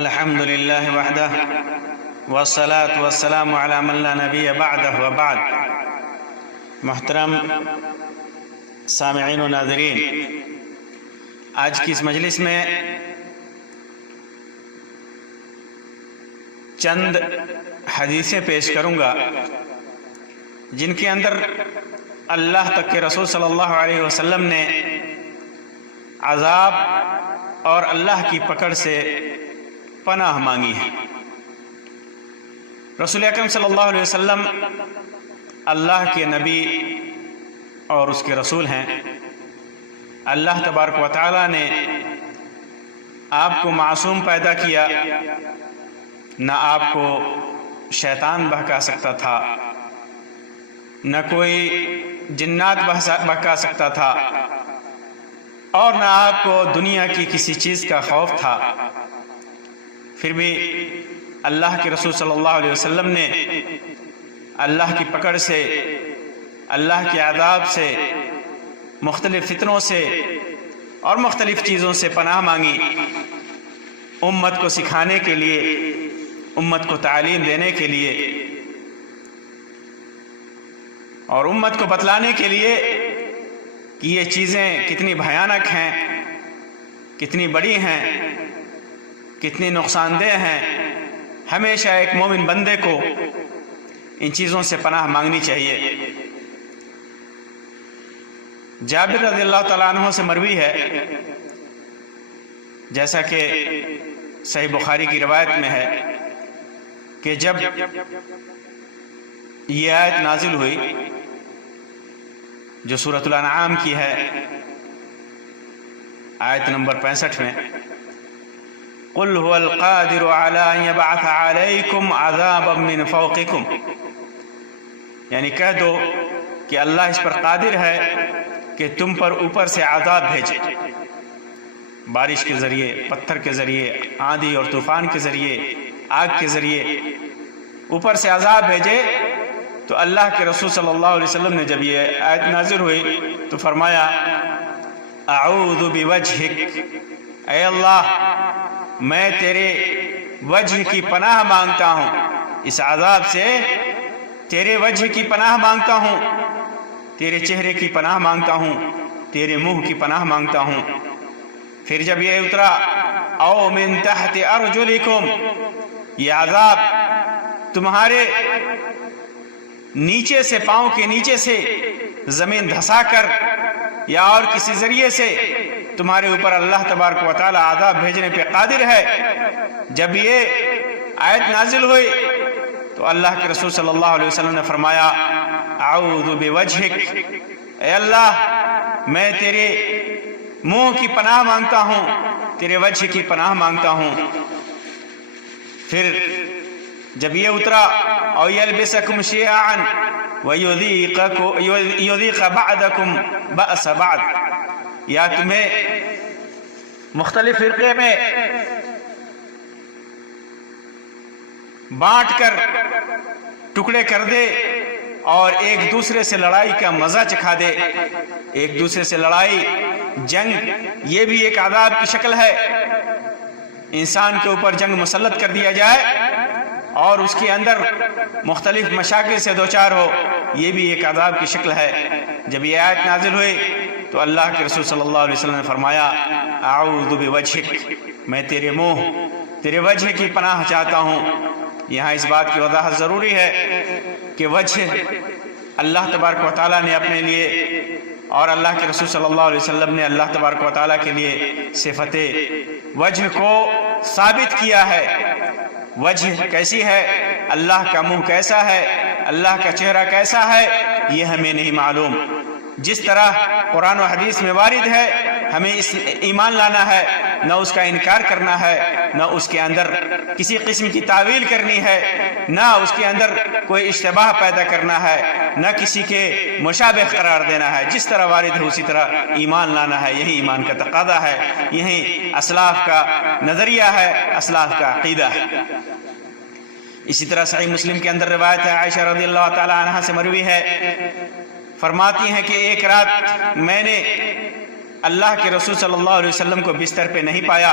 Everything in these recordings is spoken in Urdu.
الحمد لله وحده والصلاة والسلام على من لا نبی بعدہ وبعد۔ محترم سامعین و ناظرین، آج کی اس مجلس میں چند حدیثیں پیش کروں گا جن کے اندر اللہ تک کے رسول صلی اللہ علیہ وسلم نے عذاب اور اللہ کی پکڑ سے پناہ مانگی ہے۔ رسول اکرم صلی اللہ علیہ وسلم اللہ کے نبی اور اس کے رسول ہیں۔ اللہ تبارک و تعالیٰ نے آپ کو معصوم پیدا کیا، نہ آپ کو شیطان بہکا سکتا تھا، نہ کوئی جنات بہکا سکتا تھا، اور نہ آپ کو دنیا کی کسی چیز کا خوف تھا۔ پھر بھی اللہ کے رسول صلی اللہ علیہ وسلم نے اللہ کی پکڑ سے، اللہ کے عذاب سے، مختلف فتنوں سے اور مختلف چیزوں سے پناہ مانگی، امت کو سکھانے کے لیے، امت کو تعلیم دینے کے لیے اور امت کو بتلانے کے لیے کہ یہ چیزیں کتنی بھیانک ہیں، کتنی بڑی ہیں، کتنی نقصان دہ ہیں۔ ہمیشہ ایک مومن بندے کو ان چیزوں سے پناہ مانگنی چاہیے۔ جابر رضی اللہ تعالیٰ عنہ سے مروی ہے، جیسا کہ صحیح بخاری کی روایت میں ہے کہ جب یہ آیت نازل ہوئی جو سورۃ الانعام کی ہے، آیت نمبر 65 میں، قل هو القادر على ان يبعث عليكم عذابا من فوقكم، یعنی کہہ دو کہ اللہ اس پر قادر ہے کہ تم پر اوپر سے عذاب بھیجے، بارش کے ذریعے، پتھر کے ذریعے، آندھی اور طوفان کے ذریعے، آگ کے ذریعے اوپر سے عذاب بھیجے۔ تو اللہ کے رسول صلی اللہ علیہ وسلم نے جب یہ آیت نازل ہوئی تو فرمایا اعوذ بوجہک، اے اللہ میں تیرے وجہ کی پناہ مانگتا ہوں، اس عذاب سے تیرے وجہ کی پناہ مانگتا ہوں، تیرے چہرے کی پناہ مانگتا ہوں، تیرے منہ کی پناہ مانگتا ہوں۔ پھر جب یہ اترا او من تحت ارجلکم، یہ عذاب تمہارے نیچے سے، پاؤں کے نیچے سے زمین دھسا کر یا اور کسی ذریعے سے تمہارے اوپر اللہ تبارک و تعالی عذاب بھیجنے پہ قادر ہے۔ جب یہ آیت نازل ہوئی تو اللہ کے رسول صلی اللہ علیہ وسلم نے فرمایا اعوذ بوجہک، اے اللہ میں تیرے منہ کی پناہ مانگتا ہوں، تیرے وجہ کی پناہ مانگتا ہوں۔ پھر جب یہ اترا او یلبسکم شیعا ویذیق بعدکم بأس بعد، یا تمہیں مختلف فرقے میں بانٹ کر ٹکڑے کر دے اور ایک دوسرے سے لڑائی کا مزہ چکھا دے۔ ایک دوسرے سے لڑائی، جنگ، یہ بھی ایک عذاب کی شکل ہے۔ انسان کے اوپر جنگ مسلط کر دیا جائے اور اس کے اندر مختلف مشاکل سے دوچار ہو، یہ بھی ایک عذاب کی شکل ہے۔ جب یہ آیت نازل ہوئی تو اللہ کے رسول صلی اللہ علیہ وسلم نے فرمایا اعوذ بوجہک، میں تیرے منہ، تیرے وجہ کی پناہ چاہتا ہوں۔ یہاں اس بات کی وضاحت ضروری ہے کہ وجہ اللہ تبارک و تعالیٰ نے اپنے لیے اور اللہ کے رسول صلی اللہ علیہ وسلم نے اللہ تبارک و تعالیٰ کے لیے صفت وجہ کو ثابت کیا ہے۔ وجہ کیسی ہے، اللہ کا منہ کیسا ہے، اللہ کا چہرہ کیسا ہے، یہ ہمیں نہیں معلوم۔ جس طرح قرآن و حدیث میں وارد ہے ہمیں اس ایمان لانا ہے، نہ اس کا انکار کرنا ہے، نہ اس کے اندر کسی قسم کی تعویل کرنی ہے، نہ اس کے اندر کوئی اشتباہ پیدا کرنا ہے، نہ کسی کے مشابہ قرار دینا ہے۔ جس طرح وارد ہے اسی طرح ایمان لانا ہے، یہی ایمان کا تقاضا ہے، یہی اسلاف کا نظریہ ہے، اسلاف کا عقیدہ ہے۔ اسی طرح صحیح مسلم کے اندر روایت ہے، عائشہ رضی اللہ تعالی عنہا سے مروی ہے، فرماتی ہیں کہ ایک رات میں نے اللہ کے رسول صلی اللہ علیہ وسلم کو بستر پہ نہیں پایا،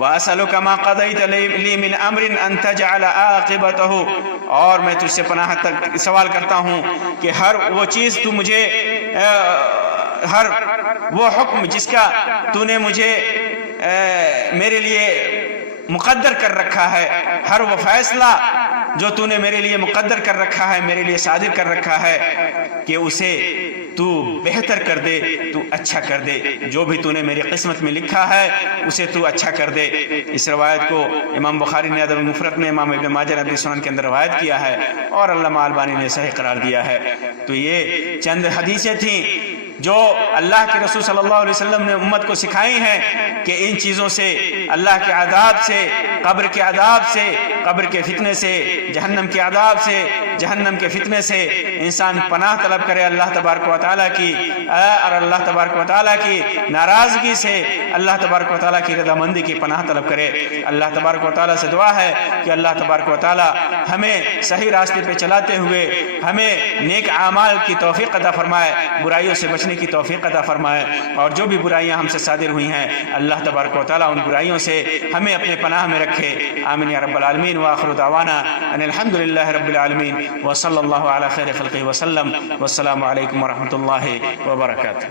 وَأَسْأَلُكَ مَا قَضَيْتَ لِي مِنْ أَمْرٍ أَنْ تَجْعَلَ عَاقِبَتَهُ، اور میں تجھ سے پناہ تک سوال کرتا ہوں کہ ہر وہ چیز تو مجھے ہر وہ حکم جس کا تو نے مجھے میرے لیے مقدر کر رکھا ہے، ہر وہ فیصلہ جو تو نے میرے لیے مقدر کر رکھا ہے، میرے لیے صادر کر رکھا ہے، کہ اسے تو بہتر کر دے، تو اچھا کر دے، جو بھی تو نے میری قسمت میں لکھا ہے اسے تو اچھا کر دے۔ اس روایت کو امام بخاری نے ادب المفرد میں، امام ابن ماجہ نے اپنی سنن کے اندر روایت کیا ہے، اور علامہ البانی نے صحیح قرار دیا ہے۔ تو یہ چند حدیثیں تھیں جو اللہ کے رسول صلی اللہ علیہ وسلم نے امت کو سکھائی ہیں کہ ان چیزوں سے، اللہ کے عذاب سے، قبر کے عذاب سے، قبر کے فتنے سے، جہنم کے عذاب سے، جہنم کے فتنے سے انسان پناہ طلب کرے اللہ تبارک و تعالیٰ کی، اور اللہ تبارک و تعالیٰ کی ناراضگی سے، اللہ تبارک و تعالیٰ کی رضامندی کی پناہ طلب کرے۔ اللہ تبارک و تعالیٰ سے دعا ہے کہ اللہ تبارک و تعالیٰ ہمیں صحیح راستے پہ چلاتے ہوئے ہمیں نیک اعمال کی توفیق عطا فرمائے، برائیوں سے بچنے کی توفیق عطا فرمائے، اور جو بھی برائیاں ہم سے صادر ہوئی ہیں اللہ تبارک و تعالیٰ ان برائیوں سے ہمیں اپنے پناہ میں رکھے۔ آمین یا رب العالمین۔ وآخر دعوانا ان الحمد للہ رب العالمین، وصلی اللہ علی خیر خلقہ وسلم، والسلام علیکم ورحمۃ اللہ وبرکاتہ۔